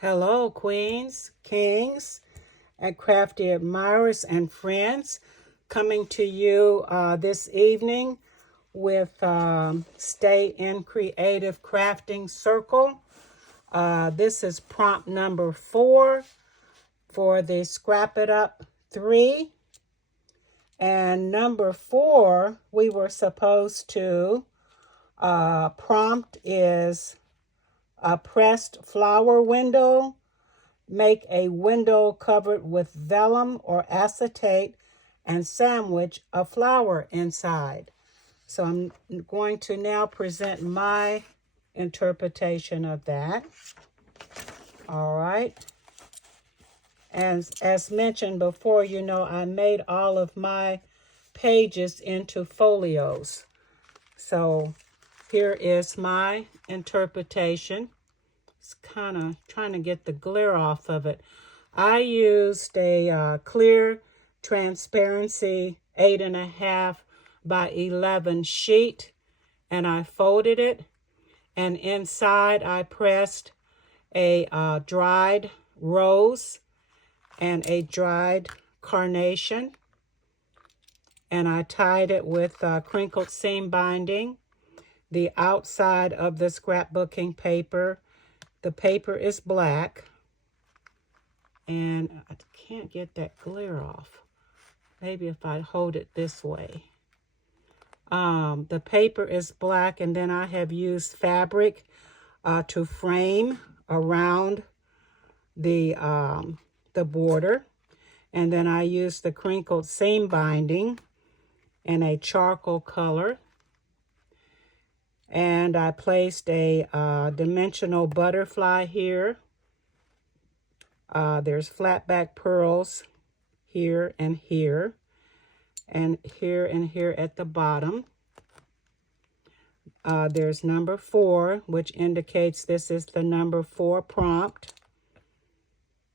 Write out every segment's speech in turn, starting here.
Hello, queens, kings, and crafty admirers and friends. Coming to you this evening with Stay in Creative Crafting Circle. This is prompt number 4 for the Scrap It Up 3. And number 4, we were supposed to prompt is a pressed flower window. Make a window covered with vellum or acetate and sandwich a flower inside. So I'm going to now present my interpretation of that. All right. As mentioned before, I made all of my pages into folios. So here is my interpretation. It's kind of trying to get the glare off of it. I used a clear transparency 8.5 by 11 sheet, and I folded it, and inside I pressed a dried rose and a dried carnation, and I tied it with crinkled seam binding. The outside of the scrapbooking paper, the paper is black, and I can't get that glare off. Maybe if I hold it this way. The paper is black, and then I have used fabric to frame around the border. And then I used the crinkled seam binding in a charcoal color. And I placed a dimensional butterfly here. There's flat back pearls here and here. And here at the bottom. There's number 4, which indicates this is the number 4 prompt.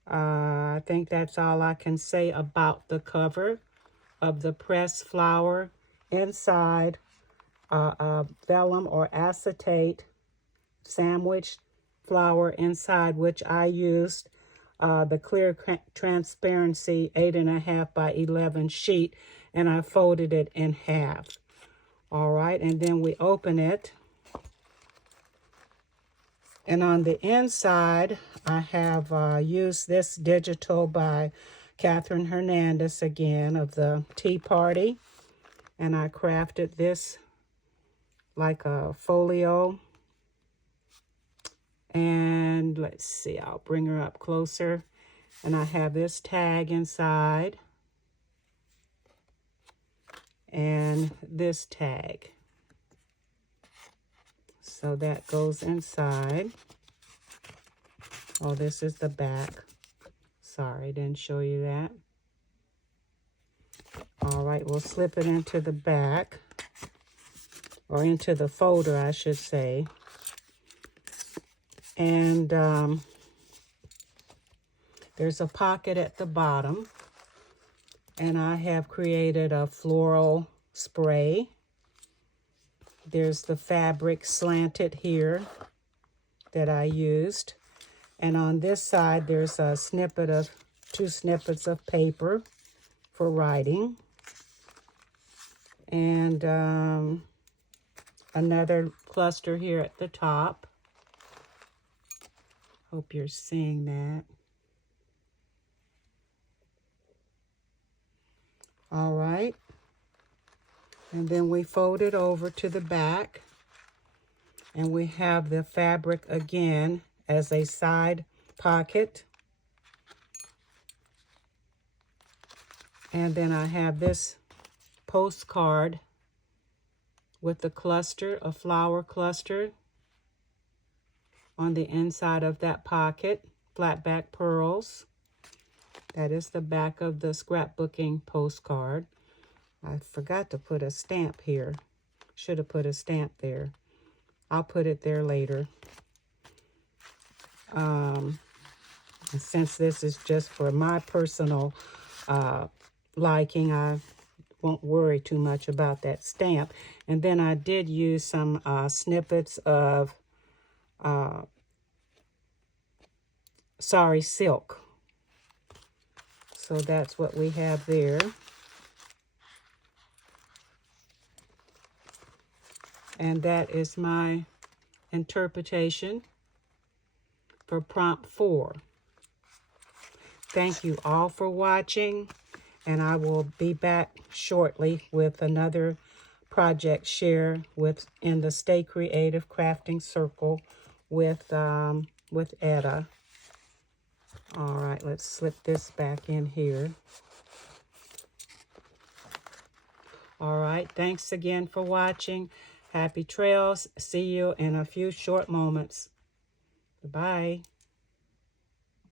I think that's all I can say about the cover of the pressed flower. Inside, vellum or acetate sandwich flower inside, which I used the clear transparency 8.5 by 11 sheet, and I folded it in half. All right, and then we open it. And on the inside, I have used this digital by Catherine Hernandez again of the Tea Party. And I crafted this like a folio. And let's see, I'll bring her up closer. And I have this tag inside. And this tag. So that goes inside. Oh, this is the back. Sorry, didn't show you that. All right, we'll slip it into the back. Or into the folder, I should say. And there's a pocket at the bottom. And I have created a floral spray. There's the fabric slanted here that I used. And on this side, there's a snippet of 2 snippets of paper for writing. And another cluster here at the top. Hope you're seeing that. All right. And then we fold it over to the back. And we have the fabric again as a side pocket. And then I have this postcard with the cluster, a flower cluster on the inside of that pocket, flat back pearls. That is the back of the scrapbooking postcard. I forgot to put a stamp here. Should have put a stamp there. I'll put it there later. And since this is just for my personal liking, I won't worry too much about that stamp. And then I did use some snippets of silk. So that's what we have there. And that is my interpretation for prompt 4. Thank you all for watching, and I will be back shortly with another project share in the Stay Creative Crafting Circle with Etta. All right, let's slip this back in here. All right, thanks again for watching. Happy trails. See you in a few short moments. Bye.